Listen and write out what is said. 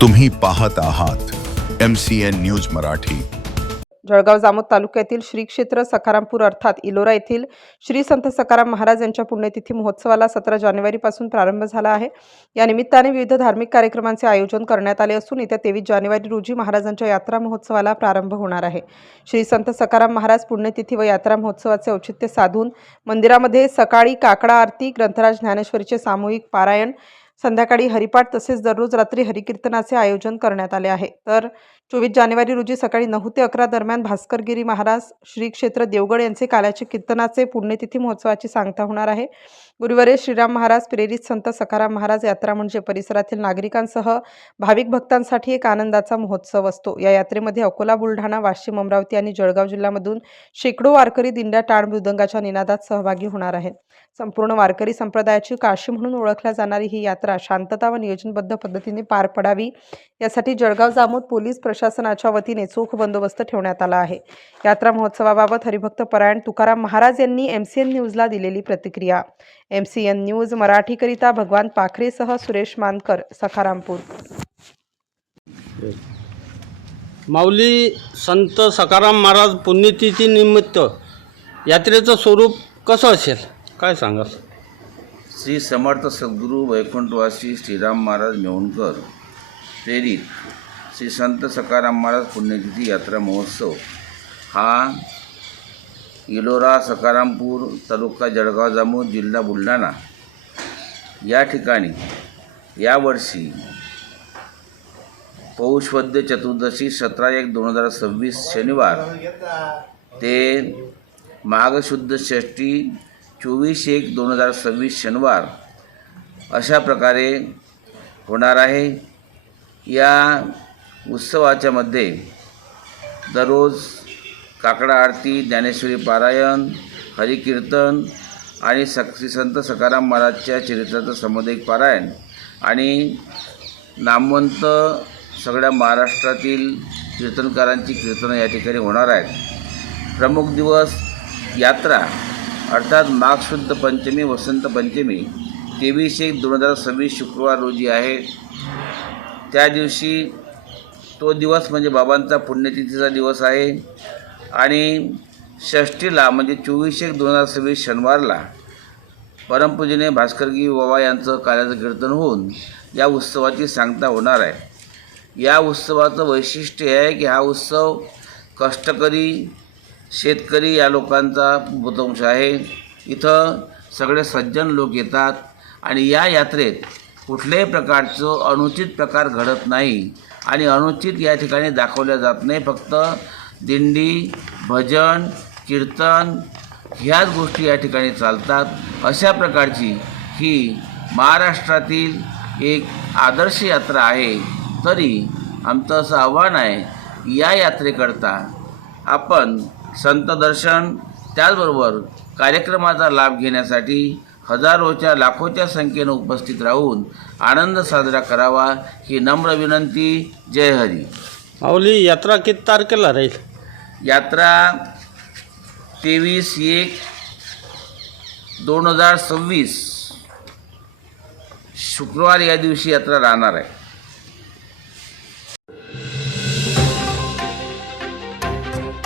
तुम्ही पाहत आहात MCN न्यूज मराठी। जळगाव जामोद तालुक्यातील श्री क्षेत्र सखारामपूर अर्थात इलोरा येथील श्री संत सखाराम महाराज यांच्या पुण्यतिथी महोत्सवाला 17 जानेवारीपासून प्रारंभ झाला आहे। या निमित्ताने विविध धार्मिक कार्यक्रमांचे आयोजन करण्यात आले असून येत्या 23 जानेवारी रोजी महाराजांच्या यात्रा महोत्सवाला प्रारंभ होणार आहे। श्री संत सखाराम महाराज पुण्यतिथी व यात्रा महोत्सवाचे औचित्य साधून मंदिरामध्ये सकाळी काकडा आरती, ग्रंथराज ज्ञानेश्वरीचे सामूहिक पारायण, संध्याकाळी हरिपाठ तसेच दररोज रात्री हरिकीर्तनाचे आयोजन करण्यात आले आहे। तर 24 जानेवारी रोजी सकाळी 9 ते 11 दरम्यान भास्करगिरी महाराज श्री क्षेत्र देवगड यांचे काल्याचे कीर्तनाचे पुण्यतिथी महोत्सवाची सांगता होणार आहे। गुरुवारी श्रीराम महाराज प्रेरित संत सखाराम महाराज यात्रा म्हणजे परिसरातील नागरिकांसह भाविक भक्तांसाठी एक आनंदाचा महोत्सव असतो। या यात्रेमध्ये अकोला, बुलढाणा, वाशिम, अमरावती आणि जळगाव जिल्ह्यामधून शेकडो वारकरी दिंड्या टाळ मृदंगाच्या निनादात सहभागी होणार आहेत। संपूर्ण वारकरी संप्रदायाची काशी म्हणून ओळखल्या जाणारी ही यात्रा शांतता व नियोजनबद्ध पद्धतीने पार पडावी यासाठी जळगाव जामोद पोलीस प्रशासनाच्या वतीने चोख बंदोबस्त ठेवण्यात आला आहे। यात्रा महोत्सवाबाबत हरिभक्त परायण तुकाराम महाराज यांनी MCN न्यूजला दिलेली प्रतिक्रिया। MCN न्यूज मराठीकरिता भगवान पाखरेसह सुरेश मानकर, सखारामपूर। माऊली संत सखाराम महाराज पुण्यतिथी निमित्त यात्रेचं स्वरूप कसं असेल, काय सांगाल? श्री समर्थ सद्गुरू वैकुंठवासी श्रीराम महाराज मेहुणकर प्रेरित श्री संत सखाराम महाराज पुण्यतिथी यात्रा महोत्सव हा इलोरा, सखारामपूर, तालुका जळगाव जामोद, जिल्हा बुलढाणा या ठिकाणी यावर्षी पौष वद्य चतुर्दशी 17/1/2026 शनिवार ते माघ शुद्ध षष्ठी 24/1/2026 शनिवार अशा प्रकारे होणार आहे। या उत्सवाच्या मध्ये दररोज काकडा आरती, ज्ञानेश्वरी पारायण, हरिकीर्तन आणि श्री संत सखाराम महाराजच्या चरित्राचं सामुदायिक पारायण आणि नामवंत सगळ्या महाराष्ट्रातील कीर्तनकारांची कीर्तनं या ठिकाणी होणार आहेत। प्रमुख दिवस यात्रा अर्थात माघ शुद्ध पंचमी, वसंत पंचमी 23/1/2026 शुक्रवार रोजी आहे। त्या दिवशी तो दिवस म्हणजे बाबांचा पुण्यतिथीचा दिवस आहे आणि षष्ठीला म्हणजे 24/1/2026 शनिवारला परमपूजनीय भास्करगिरी बाबा यांचं काल्याचं कीर्तन होऊन या उत्सवाची सांगता होणार आहे। या उत्सवाचं वैशिष्ट्य आहे की हा उत्सव कष्टकरी शेतकरी या लोकांचा बहुतांश आहे। इथं सगळे सज्जन लोक येतात आणि या यात्रेत कुठल्याही प्रकारचं अनुचित प्रकार घडत नाही आणि अनुचित या ठिकाणी दाखवल्या जात नाही। फक्त दिंडी, भजन, कीर्तन ह्याच गोष्टी या ठिकाणी चालतात। अशा प्रकारची ही महाराष्ट्रातील एक आदर्श यात्रा आहे। तरी आमचं असं आव्हान आहे, या यात्रेकरता आपण संत दर्शन त्याचबरोबर कार्यक्रमाचा लाभ घेण्यासाठी हजारोच्या लाखोच्या संख्येनं उपस्थित राहून आनंद साजरा करावा ही नम्र विनंती। जय हरी। माऊली यात्रा किती तारखेला राहील? यात्रा 23/1/2026 शुक्रवार या दिवशी यात्रा राहणार आहे।